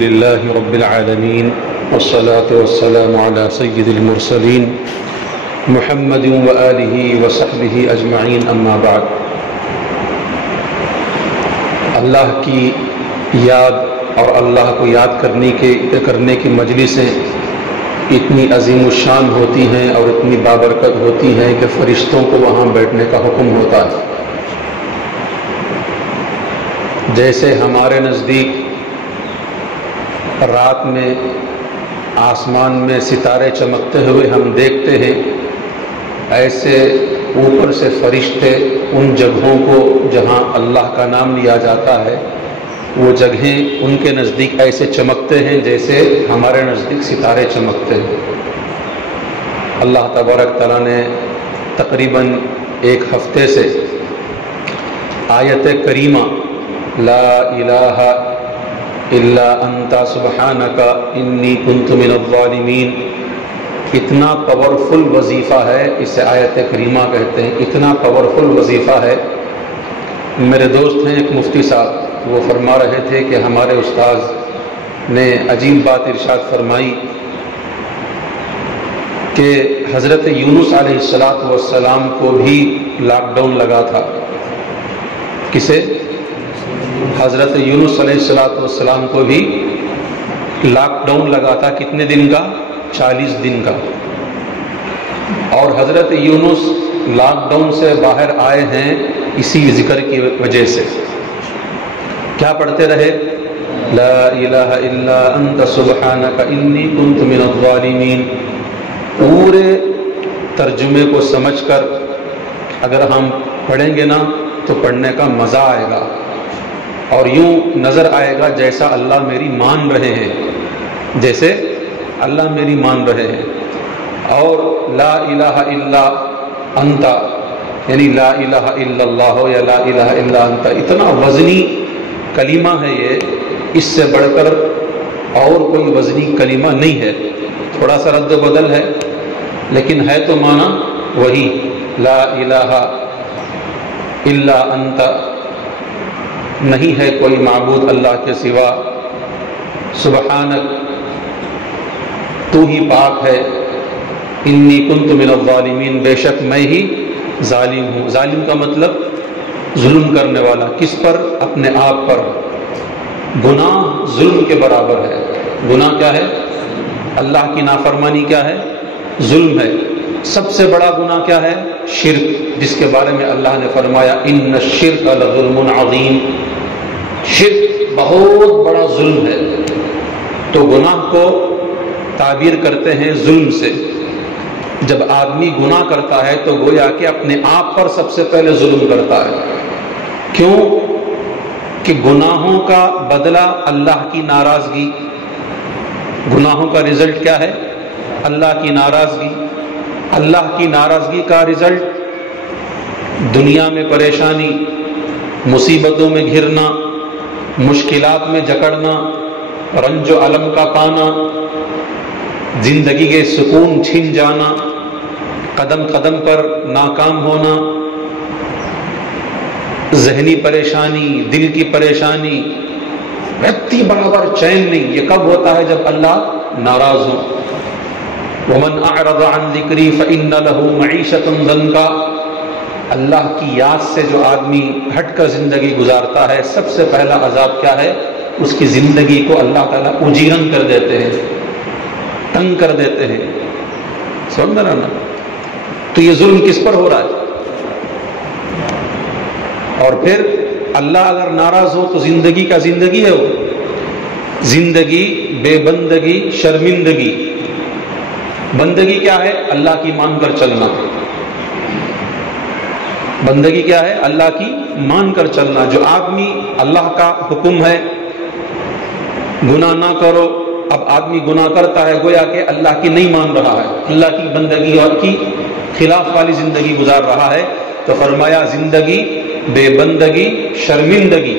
لله رب العالمين والصلاة والسلام على سيد المرسلين محمد وآله وصحبه أجمعين أما بعد. اللہ کی یاد اور اللہ کو یاد کرنے کی مجلسیں اتنی عظیم الشان ہوتی ہیں اور اتنی بابرکت ہوتی ہیں کہ فرشتوں کو وہاں بیٹھنے کا حکم ہوتا ہے. جیسے ہمارے نزدیک رات میں آسمان میں ستارے چمکتے ہوئے ہم دیکھتے ہیں، ایسے اوپر سے فرشتے ان جگہوں کو جہاں اللہ کا نام لیا جاتا ہے وہ جگہیں ان کے نزدیک ایسے چمکتے ہیں جیسے ہمارے نزدیک ستارے چمکتے ہیں. اللہ تبارک تعالیٰ نے تقریباً ایک ہفتے سے آیت کریمہ لا الہ الا انت سبحانک انی کنت من الظالمین، اتنا پاورفل وظیفہ ہے، اسے آیت کریمہ کہتے ہیں. اتنا پاورفل وظیفہ ہے. میرے دوست ہیں ایک مفتی صاحب، وہ فرما رہے تھے کہ ہمارے استاذ نے عجیب بات ارشاد فرمائی کہ حضرت یونس علیہ السلام کو بھی لاک ڈاؤن لگا تھا. کسے؟ حضرت یونس علیہ السلام کو بھی لاک ڈاؤن لگا تھا. کتنے دن کا؟ 40 دن کا. اور حضرت یونس لاک ڈاؤن سے باہر آئے ہیں اسی ذکر کی وجہ سے. کیا پڑھتے رہے؟ لا الہ الا انت سبحانک انی کنت من الظالمین. پورے ترجمے کو سمجھ کر اگر ہم پڑھیں گے نا تو پڑھنے کا مزہ آئے گا اور یوں نظر آئے گا جیسا اللہ میری مان رہے ہیں، جیسے اللہ میری مان رہے ہیں. اور لا الہ الا انت یعنی لا الہ الا اللہ یا لا الہ الا انت اتنا وزنی کلمہ ہے یہ، اس سے بڑھ کر اور کوئی وزنی کلمہ نہیں ہے. تھوڑا سا رد و بدل ہے لیکن ہے تو معنی وہی، لا الہ الا انت، نہیں ہے کوئی معبود اللہ کے سوا، سبحانک تو ہی پاک ہے، انی کنت من الظالمین بے شک میں ہی ظالم ہوں. ظالم کا مطلب ظلم کرنے والا. کس پر؟ اپنے آپ پر. گناہ ظلم کے برابر ہے. گناہ کیا ہے؟ اللہ کی نافرمانی کیا ہے؟ ظلم ہے. سب سے بڑا گناہ کیا ہے؟ شرک، جس کے بارے میں اللہ نے فرمایا ان الشرک لظلم عظیم. شرک بہت بڑا ظلم ہے. تو گناہ کو تعبیر کرتے ہیں ظلم سے. جب آدمی گناہ کرتا ہے تو گویا کہ اپنے آپ پر سب سے پہلے ظلم کرتا ہے. کیوں؟ کہ گناہوں کا بدلہ اللہ کی ناراضگی. گناہوں کا رزلٹ کیا ہے؟ اللہ کی ناراضگی. اللہ کی ناراضگی کا رزلٹ دنیا میں پریشانی، مصیبتوں میں گھرنا، مشکلات میں جکڑنا، رنج و الم کا پانا، زندگی کے سکون چھن جانا، قدم قدم پر ناکام ہونا، ذہنی پریشانی، دل کی پریشانی، رتی برابر چین نہیں. یہ کب ہوتا ہے؟ جب اللہ ناراض ہو. وَمَنْ أَعْرَضَ عَنْ ذِكْرِي فَإِنَّ لَهُ مَعِيشَةً ضَنْكَ. اللہ کی یاد سے جو آدمی ہٹ کر زندگی گزارتا ہے، سب سے پہلا عذاب کیا ہے؟ اس کی زندگی کو اللہ تعالیٰ اجیرن کر دیتے ہیں، تنگ کر دیتے ہیں. سمجھ رہا نا؟ تو یہ ظلم کس پر ہو رہا ہے؟ اور پھر اللہ اگر ناراض ہو تو زندگی کا زندگی ہے وہ. زندگی بے بندگی، شرمندگی. بندگی کیا ہے؟ اللہ کی مان کر چلنا. بندگی کیا ہے؟ اللہ کی مان کر چلنا. جو آدمی اللہ کا حکم ہے گناہ نہ کرو، اب آدمی گناہ کرتا ہے گویا کہ اللہ کی نہیں مان رہا ہے، اللہ کی بندگی اور کی خلاف والی زندگی گزار رہا ہے. تو فرمایا زندگی بے بندگی، شرمندگی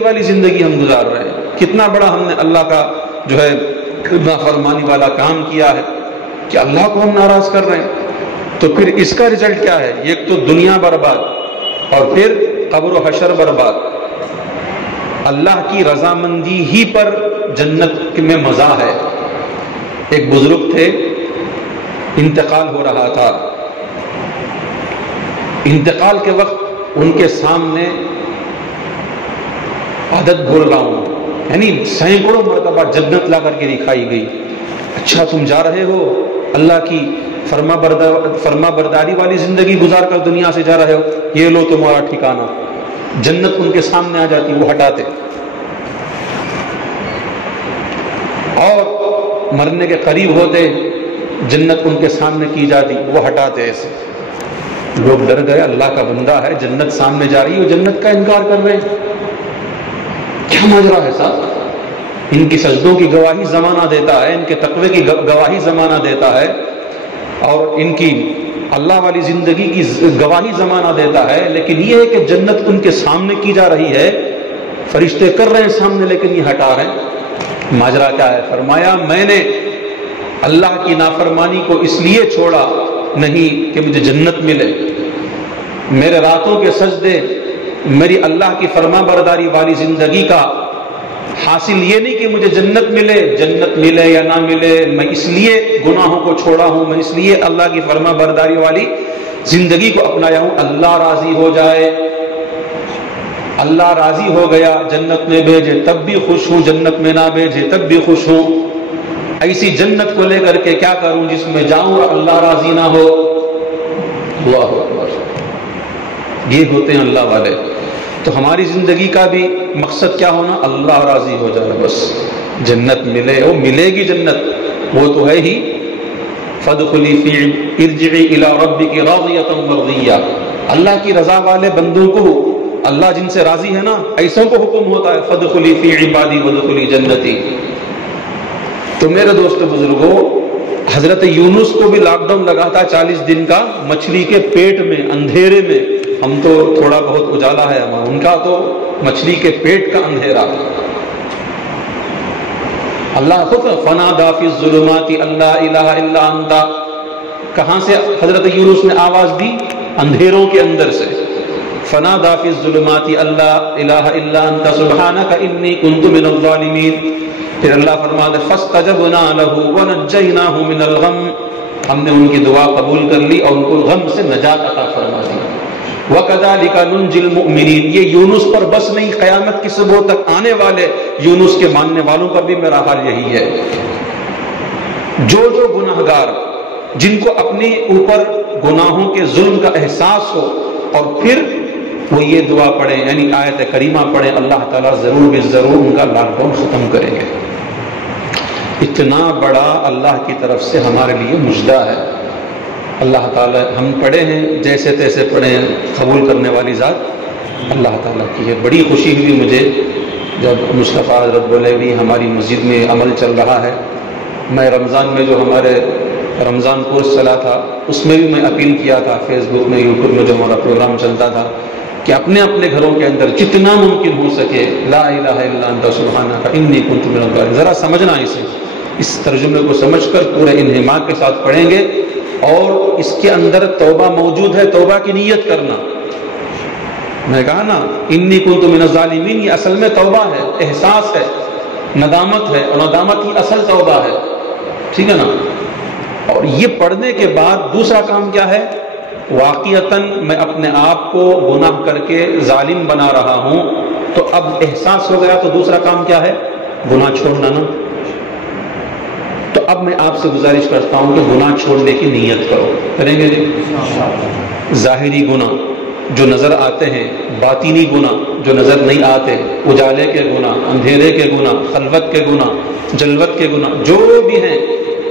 والی زندگی ہم گزار رہے ہیں. کتنا بڑا ہم نے اللہ کا جو ہے نافرمانی والا کام کیا ہے کہ اللہ کو ہم ناراض کر رہے ہیں. تو پھر اس کا رزلٹ کیا ہے؟ ایک تو دنیا برباد اور پھر قبر و حشر برباد. اللہ کی رضامندی ہی پر جنت میں مزہ ہے۔ ایک بزرگ تھے، انتقال ہو رہا تھا، انتقال کے وقت ان کے سامنے عادت بول رہا ہوں، یعنی سینکڑوں مرتبہ جنت لا کر کے دکھائی گئی۔ اچھا تم جا رہے ہو، اللہ کی فرما برداری والی زندگی گزار کر دنیا سے جا رہے ہو، یہ لو تمہارا ٹھکانہ۔ جنت ان کے سامنے آ جاتی، وہ ہٹاتے، اور مرنے کے قریب ہوتے، جنت ان کے سامنے کی جاتی، وہ ہٹاتے ایسے۔ لوگ ڈر گئے، اللہ کا بندہ ہے، جنت سامنے جا رہی ہے، وہ جنت کا انکار کر رہے ہیں، کیا ماجرا ہے صاحب؟ ان کی سجدوں کی گواہی زمانہ دیتا ہے، ان کے تقوی کی گواہی زمانہ دیتا ہے، اور ان کی اللہ والی زندگی کی گواہی زمانہ دیتا ہے، لیکن یہ ہے کہ جنت ان کے سامنے کی جا رہی ہے، فرشتے کر رہے ہیں سامنے، لیکن یہ ہٹا رہے ہیں۔ ماجرا کیا ہے؟ فرمایا میں نے اللہ کی نافرمانی کو اس لیے چھوڑا نہیں کہ مجھے جنت ملے، میرے راتوں کے سجدے میری اللہ کی فرما برداری والی زندگی کا حاصل یہ نہیں کہ مجھے جنت ملے یا نہ ملے، میں اس لیے گناہوں کو چھوڑا ہوں، میں اس لیے اللہ کی فرما برداری والی زندگی کو اپنایا ہوں، اللہ راضی ہو جائے۔ اللہ راضی ہو گیا، جنت میں بھیجے تب بھی خوش ہوں، جنت میں نہ بھیجے تب بھی خوش ہوں۔ ایسی جنت کو لے کر کے کیا کروں جس میں جاؤں اور اللہ راضی نہ ہو؟ اللہ اکبر، یہ ہوتے ہیں اللہ والے۔ تو ہماری زندگی کا بھی مقصد کیا ہونا؟ اللہ راضی ہو جائے، بس جنت ملے، وہ ملے گی جنت، وہ تو ہے ہی۔ فادخلی فی ارجعی الی ربک راضیۃ مرضیہ، اللہ کی رضا والے بندوں کو اللہ جن سے راضی ہے نا، ایسوں کو حکم ہوتا ہے فادخلی فی عبادی وادخلی جنتی۔ تو میرے دوستو بزرگوں، حضرت یونس کو بھی لاک ڈاؤن لگا تھا 40 دن کا، مچھلی کے پیٹ میں، اندھیرے میں۔ ہم تو تھوڑا بہت اجالا ہے ہمارا، ان کا تو مچھلی کے پیٹ کا اندھیرا۔ اللہ خود فنادی فی الظلمات اللہ الہ الا انت، کہاں سے حضرت یونس نے آواز دی؟ اندھیروں کے اندر سے۔ فنادی فی الظلمات اللہ الہ الا انت سبحانک انی کنت من الظالمین۔ پھر اللہ فرماتے فاستجبنا له ونجیناہ من الغم، ہم نے ان کی دعا قبول کر لی اور ان کو غم سے نجات عطا فرما دی۔ وَكَذَلِكَ نُنْجِي الْمُؤْمِنِينَ، یہ یونس پر بس نہیں، قیامت کی صبح تک آنے والے یونس کے ماننے والوں پر بھی میرا حال یہی ہے۔ جو گناہگار، جن کو اپنے اوپر گناہوں کے ظلم کا احساس ہو، اور پھر وہ یہ دعا پڑھیں، یعنی آیت کریمہ پڑھیں، اللہ تعالیٰ ضرور بے ضرور ان کا لاک ڈاؤن ختم کریں گے۔ اتنا بڑا اللہ کی طرف سے ہمارے لیے مژدہ ہے۔ اللہ تعالیٰ ہم پڑھے ہیں، جیسے تیسے پڑھے ہیں، قبول کرنے والی ذات اللہ تعالیٰ کی ہے۔ بڑی خوشی ہوئی مجھے جب مصطفیٰ حضرت بولے بھی ہماری مسجد میں عمل چل رہا ہے۔ میں رمضان میں جو ہمارے رمضان کورس چلا تھا، اس میں بھی میں اپیل کیا تھا، فیس بک میں، یوٹیوب میں جو ہمارا پروگرام چلتا تھا، کہ اپنے اپنے گھروں کے اندر جتنا ممکن ہو سکے لا الہ الا انت سبحانک انی کنت من الظالمین، ذرا سمجھنا اسے، اس ترجمے کو سمجھ کر پورے انہماک کے ساتھ پڑھیں گے۔ اور اس کے اندر توبہ موجود ہے، توبہ کی نیت کرنا۔ میں کہا نا انی کنت من الظالمین، یہ اصل میں توبہ ہے، احساس ہے، ندامت ہے، اور ندامت ہی اصل توبہ ہے، ٹھیک ہے نا۔ اور یہ پڑھنے کے بعد دوسرا کام کیا ہے؟ واقعتاً میں اپنے آپ کو گناہ کر کے ظالم بنا رہا ہوں، تو اب احساس ہو گیا، تو دوسرا کام کیا ہے؟ گناہ چھوڑنا نا۔ تو اب میں آپ سے گزارش کرتا ہوں کہ گناہ چھوڑنے کی نیت کرو، کریں گے جی؟ ظاہری گناہ جو نظر آتے ہیں، باطینی گناہ جو نظر نہیں آتے، اجالے کے گناہ، اندھیرے کے گناہ، خلوت کے گناہ، جلوت کے گناہ، جو بھی ہیں،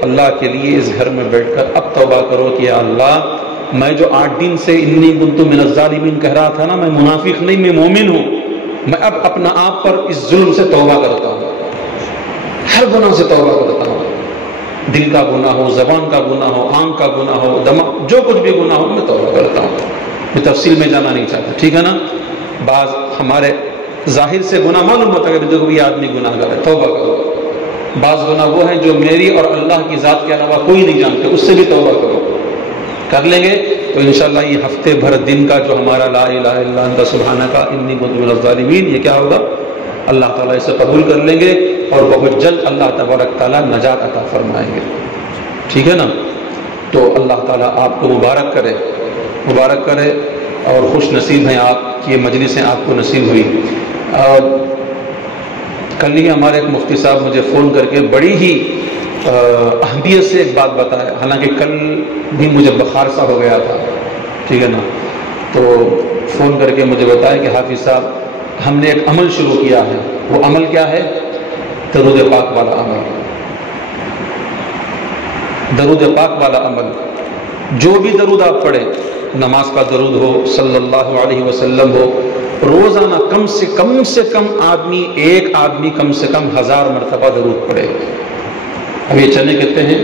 اللہ کے لیے اس گھر میں بیٹھ کر اب توبہ کرو کہ یا اللہ، میں جو 8 دن سے انی کنت من الظالمین کہہ رہا تھا نا، میں منافق نہیں، میں مومن ہوں، میں اب اپنا آپ پر اس ظلم سے توبہ کرتا ہوں، ہر گناہ سے توبہ کرتا ہوں، دل کا گناہ ہو، زبان کا گناہ ہو، آنکھ کا گناہ ہو، دماغ، جو کچھ بھی گناہ ہو، میں توبہ کرتا ہوں۔ میں تفصیل میں جانا نہیں چاہتا، ٹھیک ہے نا۔ بعض ہمارے ظاہر سے گناہ معلوم ہوتا ہے کہ دیکھو یہ آدمی گناہ گار ہے، توبہ کرو۔ بعض گناہ وہ ہیں جو میری اور اللہ کی ذات کے علاوہ کوئی نہیں جانتے، اس سے بھی توبہ کرو۔ کر لیں گے تو انشاءاللہ یہ ہفتے بھر دن کا جو ہمارا لا الہ الا انت سبحانک انی کنت من الظالمین، یہ کیا ہوگا؟ اللہ تعالیٰ اسے قبول کر لیں گے اور بہت جلد اللہ تبارک تعالیٰ نجات عطا فرمائیں گے. ٹھیک ہے نا؟ تو اللہ تعالیٰ آپ کو مبارک کرے اور خوش نصیب ہیں آپ کہ یہ مجلسیں آپ کو نصیب ہوئی. اور کل ہی ہمارے ایک مفتی صاحب مجھے فون کر کے بڑی ہی اہمیت سے ایک بات بتایا، حالانکہ کل بھی مجھے بخار سا ہو گیا تھا. ٹھیک ہے نا؟ تو فون کر کے مجھے بتایا کہ حافظ صاحب ہم نے ایک عمل شروع کیا ہے. وہ عمل کیا ہے؟ درود پاک والا عمل. درود پاک والا عمل، جو بھی درود آپ پڑھیں، نماز کا درود ہو، صلی اللہ علیہ وسلم ہو، روزانہ کم سے کم ایک آدمی کم سے کم 1000 مرتبہ درود پڑھے. اب یہ چنے کتنے ہیں؟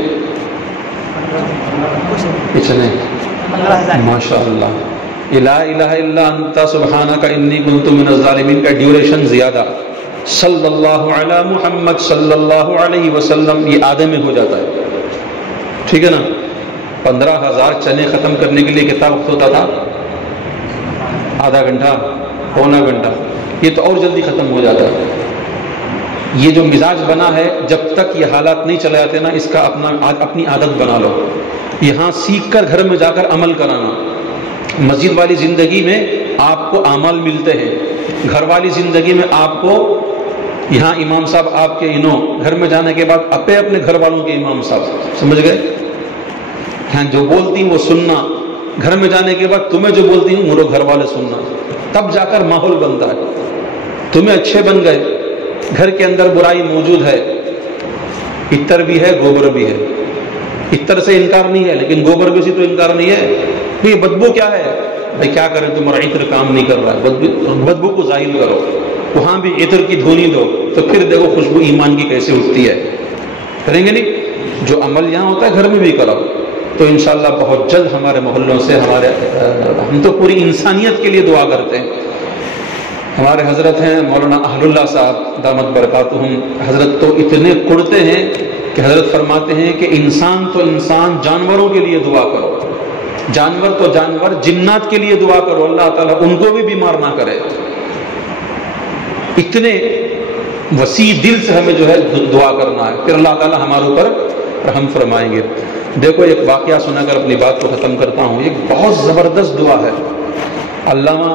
یہ چنے ماشاء اللہ. لا الہ الا انت سبحانک انی کنت من الظالمین کا ڈیوریشن زیادہ، صلی اللہ علی محمد صلی اللہ علیہ وسلم، یہ آدھے میں ہو جاتا ہے. ٹھیک ہے نا؟ 15,000 چنے ختم کرنے کے لیے کتنا وقت ہوتا تھا؟ آدھا گھنٹہ، پونا گھنٹہ. یہ تو اور جلدی ختم ہو جاتا ہے. یہ جو مزاج بنا ہے، جب تک یہ حالات نہیں چلے آتے نا، اس کا اپنی عادت بنا لو. یہاں سیکھ کر گھر میں جا کر عمل کرانا. مسجد والی زندگی میں آپ کو اعمال ملتے ہیں، گھر والی زندگی میں آپ کو یہاں امام صاحب آپ کے گھر میں جانے کے بعد اپنے گھر والوں کے امام صاحب، سمجھ گئے؟ ہاں، جو بولتی ہیں وہ سننا، گھر میں جانے کے بعد تمہیں جو بولتی ہوں میرے گھر والے سننا، تب جا کر ماحول بنتا ہے. تمہیں اچھے بن گئے، گھر کے اندر برائی موجود ہے، عطر بھی ہے گوبر بھی ہے. عطر سے انکار نہیں ہے لیکن گوبر بھی سے تو انکار نہیں ہے. یہ بدبو کیا ہے؟ بھائی کیا کریں، تمہارا عطر کام نہیں کر رہا ہے، بدبو کو ظاہر کرو، وہاں بھی عطر کی دھونی دو، تو پھر دیکھو خوشبو ایمان کی کیسے اٹھتی ہے. کریں گے نہیں؟ جو عمل یہاں ہوتا ہے گھر میں بھی کرو. تو انشاءاللہ بہت جلد ہمارے محلوں سے ہم تو پوری انسانیت کے لیے دعا کرتے ہیں. ہمارے حضرت ہیں مولانا اہل اللہ صاحب دامت برکاتہم، حضرت تو اتنے کڑتے ہیں کہ حضرت فرماتے ہیں کہ انسان تو انسان، جانوروں کے لیے دعا کرو، جانور تو جانور، جنات کے لیے دعا کرو، اللہ تعالیٰ ان کو بھی بیمار نہ کرے. اتنے وسیع دل سے ہمیں جو ہے دعا کرنا ہے، پھر اللہ تعالیٰ ہمارے اوپر رحم فرمائیں گے. دیکھو ایک واقعہ سنا کر اپنی بات کو ختم کرتا ہوں. ایک بہت زبردست دعا ہے. علامہ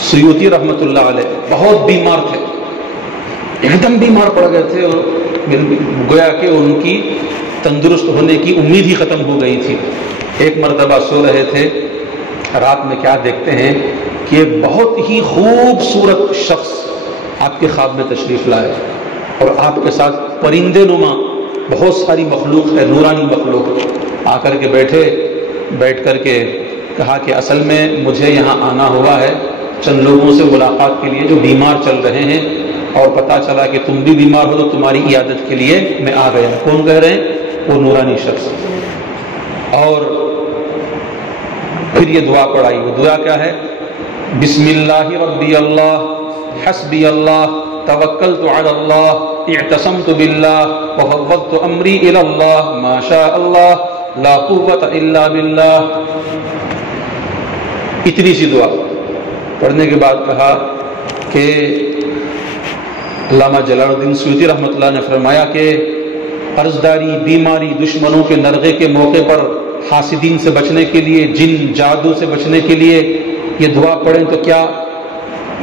سیوطی رحمۃ اللہ علیہ بہت بیمار تھے، ایک دم بیمار پڑ گئے تھے، اور گویا کہ ان کی تندرست ہونے کی امید ہی ختم ہو گئی تھی. ایک مرتبہ سو رہے تھے، رات میں کیا دیکھتے ہیں کہ ایک بہت ہی خوبصورت شخص آپ کے خواب میں تشریف لائے، اور آپ کے ساتھ پرندے نما بہت ساری مخلوق ہے، نورانی مخلوق. آ کر کے بیٹھ کر کے کہا کہ اصل میں مجھے یہاں آنا ہوا ہے چند لوگوں سے ملاقات کے لیے جو بیمار چل رہے ہیں، اور پتہ چلا کہ تم بھی بیمار ہو تو تمہاری عیادت کے لیے میں آ گیا. کون کہہ رہے ہیں؟ وہ نورانی شخص. اور پھر یہ دعا پڑھائی. وہ دعا کیا ہے؟ بسم اللہ ربی اللہ حسبی اللہ توکلت علی اللہ اعتصمت باللہ وفوضت امری الی اللہ ما شاء اللہ لا قوت الا باللہ. اتنی سی دعا پڑھنے کے بعد کہا کہ علامہ جلال الدین سیوطی رحمۃ اللہ نے فرمایا کہ قرضداری، بیماری، دشمنوں کے نرغے کے موقع پر حاسدین سے بچنے کے لیے، جن جادو سے بچنے کے لیے یہ دعا پڑھیں تو کیا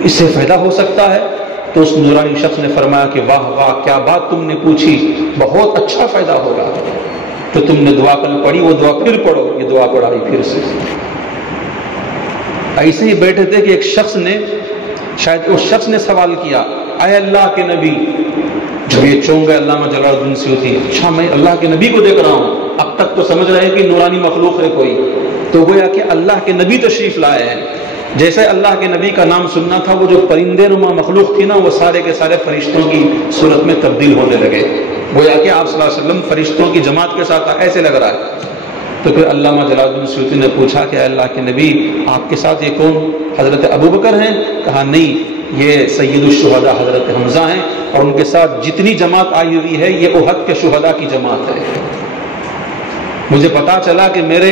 اس سے فائدہ ہو سکتا ہے؟ تو اس نورانی شخص نے فرمایا کہ واہ واہ، کیا بات تم نے پوچھی، بہت اچھا فائدہ ہوگا. تو تم نے دعا کل پڑھی، وہ دعا پھر پڑھو. یہ دعا پڑھائی پھر سے. ایسے ہی بیٹھے تھے کہ ایک شخص نے، شاید اس شخص نے سوال کیا، اے اللہ کے نبی. جب یہ چونک گئے علامہ جلال الدین سیوطی، اچھا میں اللہ کے نبی کو دیکھ رہا ہوں، اب تک تو سمجھ رہے ہیں کہ نورانی مخلوق ہے کوئی، تو گویا کہ اللہ کے نبی تشریف لائے ہیں. جیسے اللہ کے نبی کا نام سننا تھا، وہ جو پرندے نما مخلوق تھی نا، وہ سارے کے سارے فرشتوں کی صورت میں تبدیل ہونے لگے. گویا کہ آپ صلی اللہ علیہ وسلم فرشتوں کی جماعت کے ساتھ ایسے لگ رہا ہے. تو پھر علامہ جلال الدین سیوطی نے پوچھا کہ اللہ کے نبی آپ کے ساتھ یہ کون؟ حضرت ابو بکر ہیں؟ کہا نہیں، یہ سید الشہداء حضرت حمزہ ہیں، اور ان کے ساتھ جتنی جماعت آئی ہوئی ہے یہ احد کے شہداء کی جماعت ہے. مجھے پتا چلا کہ میرے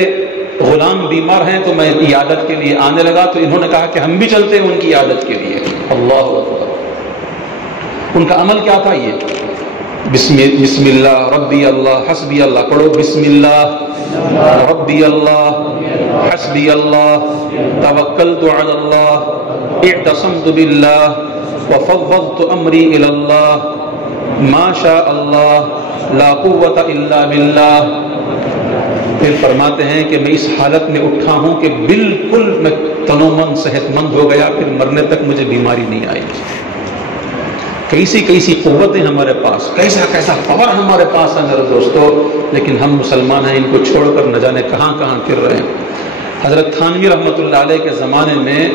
غلام بیمار ہیں تو میں عیادت کے لیے آنے لگا، تو انہوں نے کہا کہ ہم بھی چلتے ہیں ان کی عیادت کے لیے. اللہ اکبر. ان کا عمل کیا تھا؟ یہ بسم اللہ ربی اللہ حسبی اللہ، پڑھو بسم اللہ ربی اللہ حسبی اللہ توکلت علی اللہ اعتصمت باللہ وفوضت امری الی اللہ ما شاء اللہ لا قوت الا باللہ۔ پھر فرماتے ہیں کہ میں اس حالت میں اٹھا ہوں کہ بالکل میں تنومند صحت مند ہو گیا، پھر مرنے تک مجھے بیماری نہیں آئی۔ کیسی قوتیں ہمارے پاس، کیسا پاور ہمارے پاس ہے میرے دوستو، لیکن ہم مسلمان ہیں، ان کو چھوڑ کر نہ جانے کہاں کہاں پھر رہے ہیں۔ حضرت تھانوی رحمۃ اللہ علیہ کے زمانے میں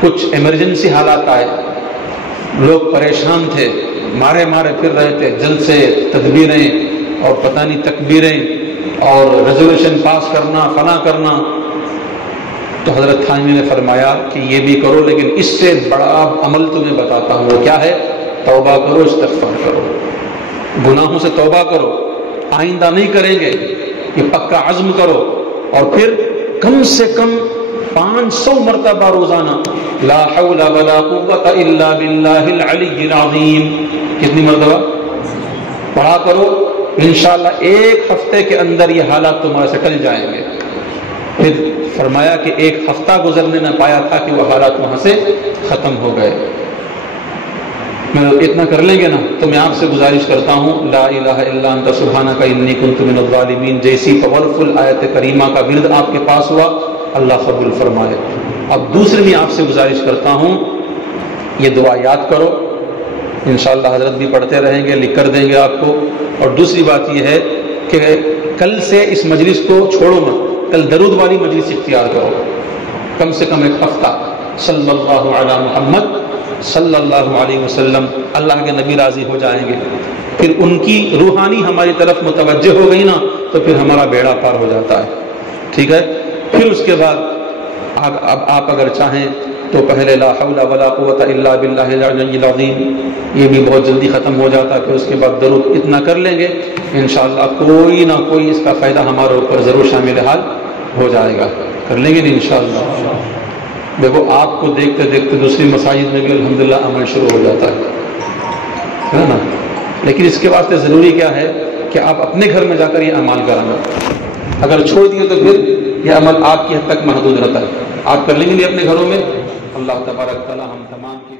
کچھ ایمرجنسی حالات آئے، لوگ پریشان تھے، مارے پھر رہے تھے، جلسے تدبیریں اور پتہ نہیں تکبیریں اور ریزولوشن پاس کرنا فلاں کرنا۔ تو حضرت تھانوی نے فرمایا کہ یہ بھی کرو، لیکن اس سے بڑا عمل تمہیں بتاتا ہوں، وہ کیا ہے؟ توبہ کرو، استغفار کرو، گناہوں سے توبہ کرو، آئندہ نہیں کریں گے، یہ پکا عزم کرو، اور پھر کم سے کم 500 مرتبہ روزانہ لا حول ولا قوت الا باللہ العلی العظیم، کتنی مرتبہ پڑھا کرو، انشاءاللہ ایک ہفتے کے اندر یہ حالات تمہارے سے ٹل جائیں گے۔ پھر فرمایا کہ ایک ہفتہ گزرنے نہ پایا تھا کہ وہ حالات وہاں سے ختم ہو گئے۔ میں اتنا کر لیں گے نا تو میں آپ سے گزارش کرتا ہوں لا الہ الا انت سبحانک انی کنت من الظالمین جیسی پاورفل آیت کریمہ کا ورد آپ کے پاس ہوا، اللہ قبول فرمائے۔ اب دوسری میں آپ سے گزارش کرتا ہوں یہ دعا یاد کرو، انشاءاللہ حضرت بھی پڑھتے رہیں گے، لکھ کر دیں گے آپ کو۔ اور دوسری بات یہ ہے کہ کل سے اس مجلس کو چھوڑو مت، کل درود والی مجلس اختیار کرو، کم سے کم ایک ہفتہ صلی اللہ علی محمد صلی اللہ علیہ وسلم، اللہ کے نبی راضی ہو جائیں گے، پھر ان کی روحانی ہماری طرف متوجہ ہو گئی نا تو پھر ہمارا بیڑا پار ہو جاتا ہے، ٹھیک ہے۔ پھر اس کے بعد اب آپ اگر چاہیں تو پہلے لا حول ولا قوت الا باللہ العلی العظیم، یہ بھی بہت جلدی ختم ہو جاتا ہے، پھر اس کے بعد درود اتنا کر لیں گے، انشاءاللہ کوئی نہ کوئی اس کا فائدہ ہمارے اوپر ضرور شامل حال ہو جائے گا، کر لیں گے نہیں انشاءاللہ۔ دیکھو آپ کو دیکھتے دیکھتے دوسری مساجد میں بھی الحمدللہ عمل شروع ہو جاتا ہے نا، لیکن اس کے واسطے ضروری کیا ہے کہ آپ اپنے گھر میں جا کر یہ اعمال کرانا، اگر چھوڑ دیے تو پھر یہ عمل آپ کی حد تک محدود رہتا ہے، آپ کر لیں گے نہیں اپنے گھروں میں۔ اللہ تبارک تعالی ہم تمام کی